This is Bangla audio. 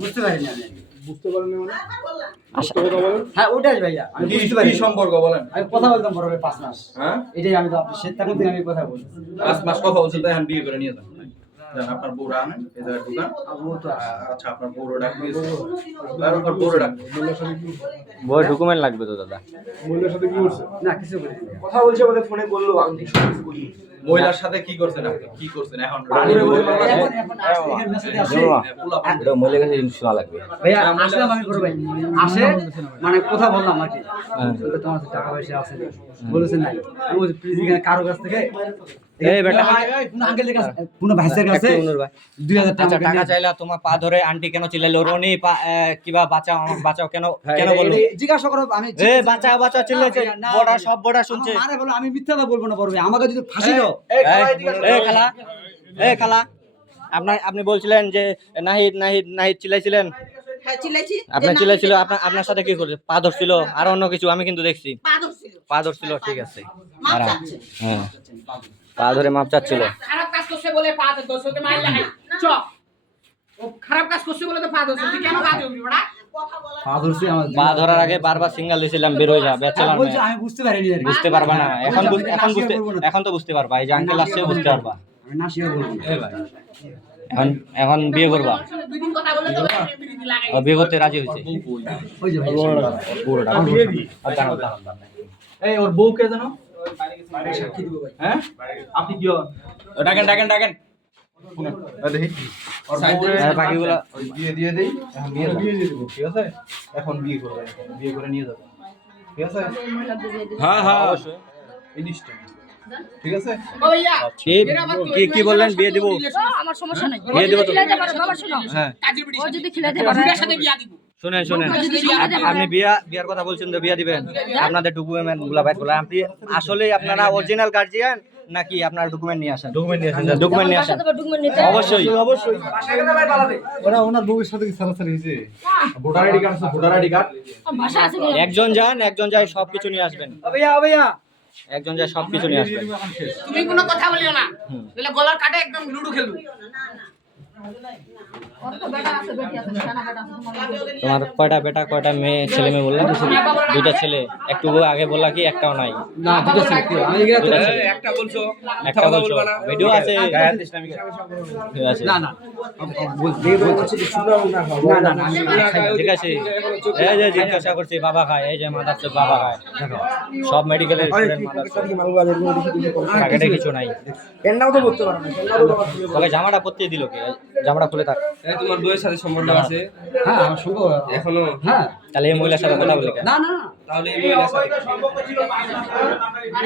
বুঝতে পারিনি আমি। বুঝতে পারেননি মানে? হ্যাঁ ওটাই ভাইয়া আমি বুঝতে পারি সম্পর্ক বলেন। আমি কথা বলতাম বড় ভাই 5 মাস। হ্যাঁ এটাই আমি তো আপনি সে তখন থেকে আমি কথা বলছি 5 মাস কথা বলছেন তাই এখন বিয়ে করে নিয়ে যান। যান আপনার বউরা আনেন এই জায়গায় ঢুকান। ও তো আচ্ছা আপনার বউরা ডাক দিয়েছে। আর ওর বউরা ডাক। মহিলার সাথে কি বই ডকুমেন্ট লাগবে তো দাদা। মহিলার সাথে কি করছে? না কিছু বলিনি কথা বলছে আমাদের ফোনে বললো আমি কিছু করি। মহিলার সাথে কি করছেন আপনি? কি করছেন এখন? এটা মহিলার কাছে শোনা লাগবে। ভাইয়া আসলাম আমি বড় ভাই আসে মানে কথা বললাম আর কি তোমার টাকা পয়সা আছে বলেছেন নাই আমি বলছি প্লিজ এখানে কারো কাছ থেকে এই বেটা কোন আঙ্কেলের কাছে কোন ভাইসের কাছে 2000 আচ্ছা টাকা টাকা চাইলা তোমার পা ধরে আন্টি কেন চিল্লাইলো রনি কিবা বাঁচাও আমাকে বাঁচাও কেন কেন বললো জিজ্ঞাসা করো আমি এ বাঁচাও বাঁচাও চিল্লাইছে বড়া সব বড়া শুনছে মারে বলো আমি মিথ্যা কথা বলবো না বড় ভাই আমাকে যদি ফাঁসি দাও এই খালা আপনি বলছিলেন যে নাহিদ নাহিদ নাহিদ চিল্লাইছিলেন। হ্যাঁ চিল্লাইছি আপনি চিল্লাইছিল আপনার সাথে কি করছে পা ধরছিল আর অন্য কিছু আমি কিন্তু দেখছি পা ধরছিল ঠিক আছে হ্যাঁ পা ধরে মাপ চাচ্ছিল খারাপ কাজ করছে বলে পা ধরছে ওকে মাইর লাগাই চ ও খারাপ কাজ করছে বলে তো পা ধরছে তুই কেন পা ধরবি বড়া পা ধরছি আমার পা ধরার আগে বারবার সিঙ্গেল দিছিলাম বের হয়ে যা ব্যাচেলর বলছি আমি বুঝতে পারিনি আর কি। বুঝতে পারবা না এখন তো বুঝতে পারবা এই যে আঙ্কেল আসছে বুঝতে পারবা আমি না শিওর বলবো এখন এখন বিয়ে করবা দুই দিন কথা বলে তো বিরতি লাগাই বিয়ে করতে রাজি হয়েছে ওই যে ভাই পুরোটা এই ওর বউ কে জানো? সাক্ষী দিব ভাই হ্যাঁ আপনি কি হন? ডাকেন ডাকেন ডাকেন শুনেন দেখি ওর বাকিগুলো বিয়ে দিয়ে দেই এখন বিয়ে দিয়ে দেব ঠিক আছে এখন বিয়ে করবে বিয়ে করে নিয়ে যাবে ঠিক আছে হ্যাঁ হ্যাঁ অবশ্যই ইনস্ট্যান্ট ঠিক আছে ও ভাইয়া কি কি বললেন বিয়ে দিব আমার সমস্যা নাই বিয়ে দেব তো খিলাইতে পারে বাবা শোনো হ্যাঁ কাজের বিড়ি ও যদি খিলাইতে পারে বুড়ার সাথে বিয়া দিব শুনেন শুনেন আপনি বিয়ার কথা বলছেন তো বিয়া দিবেন আপনাদের ডকুমেন্ট গুলা বাইর করলাম আপনি আসলে আপনারা অরিজিনাল গার্জিয়ান নাকি আপনার ডকুমেন্ট নিয়ে আসেন ডকুমেন্ট নিয়ে আসেন ডকুমেন্ট নিতে অবশ্যই ওরা ওনার বউয়ের সাথে কি সালাসালি হয়েছে? ভোটার আইডি কার্ড আছে ভোটার আইডি কার্ড ভাষা আছে একজন যায় সবকিছু নিয়ে আসবেন ভাইয়া একজন যায় সবকিছু নিয়ে আসবেন তুমি কোনো কথা বলিও না তাহলে গলার কাটে একদম লুডু খেলবো ওর তো বেটা আছে বেটি আছে সানা বেটা আছে তোমার কয়টা বেটা কয়টা মেয়ে ছেলে মেয়ে বললেন দুইটা ছেলে একটু আগে বললা কি একটাও নাই না দুটো ছেলে আমি এগুলা তো একটা বলছো একটা বলছো ভিডিও আছে ঠিক আছে না না বলছি যে শুনো না না না আমি ঠিক আছে এই যে জিজ্ঞাসা করছি বাবা খায় এই যে মাদারচোদ বাবা খায় দেখো সব মেডিকেলের স্টুডেন্ট মাদারচোদ প্যাকেটে কিছু নাই এন্ডাও তো বলতে পারো না ওকে জামাটা পরতে দিল কে জামাটা খুলে থাক তোমার বউয়ের সাথে সম্বন্ধ আছে হ্যাঁ আমার শুভ এখনো? হ্যাঁ তাহলে এই মহিলার সাথে কথা বলি কেন না না তাহলে এই মহিলার সাথে